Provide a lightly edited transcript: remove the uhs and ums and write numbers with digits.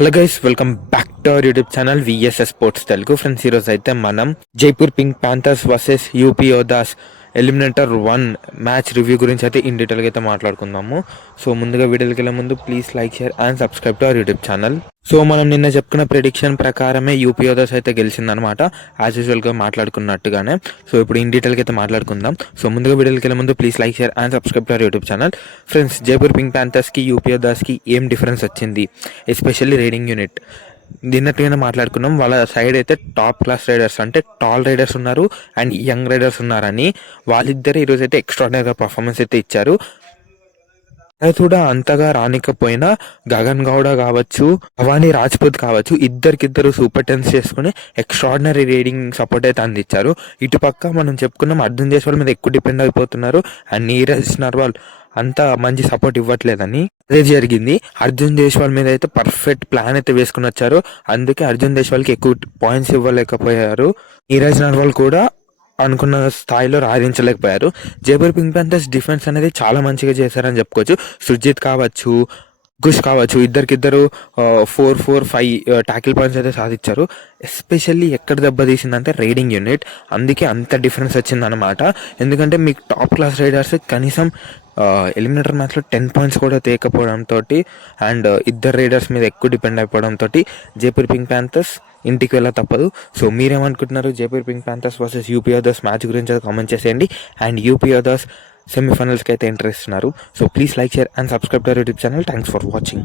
Hello guys, welcome back to our YouTube channel VSS sports Telugu. Friends, ఈరోజు అయితే మనం Jaipur pink Panthers versus UP Yoddhas eliminator 1 match review గురించి అయితే in డీటెయిల్గా అయితే మాట్లాడుకుందాము. సో ముందుగా వీడియోకి వెళ్ళే ముందు please like, share and subscribe to our YouTube channel. So మనం నిన్న చెప్పుకున్న ప్రెడిక్షన్ ప్రకారమే యూపీ యోధాస్ అయితే గెలిచిందనమాట, యాజ్ యూజువల్గా మాట్లాడుకున్నట్టుగానే. సో ఇప్పుడు ఇన్ డీటెయిల్గా అయితే మాట్లాడుకుందాం. సో ముందుగా వీడియోకి వెళ్ళే ముందు please like, share and subscribe to our YouTube channel. Friends, Jaipur pink ప్యాంథర్స్కి యూపీ యోధాస్కి ఏం డిఫరెన్స్ వచ్చింది, ఎస్పెషల్లీ రైడింగ్ యూనిట్. నిన్నట్టుగానే మాట్లాడుకున్నాం, వాళ్ళ సైడ్ అయితే టాప్ క్లాస్ రైడర్స్ అంటే టాల్ రైడర్స్ ఉన్నారు అండ్ యంగ్ రైడర్స్ ఉన్నారని. వాళ్ళిద్దరు ఈరోజు అయితే ఎక్స్ట్రాడినరీగా పర్ఫార్మెన్స్ అయితే ఇచ్చారు. అది కూడా అంతగా రానికపోయినా గగన్ గౌడ కావచ్చు, భవానీ రాజ్పూత్ కావచ్చు, ఇద్దరికిద్దరు సూపర్ టెన్స్ చేసుకుని ఎక్స్ట్రాడినరీ రీడింగ్ సపోర్ట్ అయితే అందించారు. ఇటుపక్క మనం చెప్పుకున్నాం అర్జున్ దేశ్వాల్ మీద ఎక్కువ డిపెండ్ అయిపోతున్నారు అండ్ నీరజ్ నర్వాల్ అంత మంచి సపోర్ట్ ఇవ్వట్లేదని. అదే జరిగింది. అర్జున్ దేశ్వాల్ మీద అయితే పర్ఫెక్ట్ ప్లాన్ అయితే వేసుకుని వచ్చారు, అందుకే అర్జున్ దేశ్వాల్కి ఎక్కువ పాయింట్స్ ఇవ్వలేకపోయారు. నీరజ్ నర్వాల్ కూడా అనుకున్న స్థాయిలో రాణించలేకపోయారు. జైపూర్ పింక్ ప్యాంథర్స్ డిఫెన్స్ అనేది చాలా మంచిగా చేశారని చెప్పుకోవచ్చు. సుర్జిత్ కావచ్చు, గుష్ కావచ్చు, ఇద్దరికిద్దరు 4-4-5 ట్యాకిల్ పాయింట్స్ అయితే సాధించారు. ఎస్పెషల్లీ ఎక్కడ దెబ్బతీసిందంటే రైడింగ్ యూనిట్, అందుకే అంత డిఫరెన్స్ వచ్చిందనమాట. ఎందుకంటే మీకు టాప్ క్లాస్ రైడర్స్ కనీసం ఎలిమినేటర్ మ్యాచ్లో 10 పాయింట్స్ కూడా తేకపోవడంతో అండ్ ఇద్దరు రైడర్స్ మీద ఎక్కువ డిపెండ్ అయిపోవడంతో జైపూర్ పింక్ ప్యాంథర్స్ ఇంటికి వెళ్ళ తప్పదు. సో మీరేమనుకుంటున్నారు Jaipur pink Panthers versus UP Yoddhas match గురించి కామెంట్ చేసేయండి. అండ్ యూపీ యోధాస్ సెమీఫైనల్స్కి అయితే ఎంటర్ ఇస్తున్నారు. So please like, share and subscribe to our YouTube channel. Thanks for watching.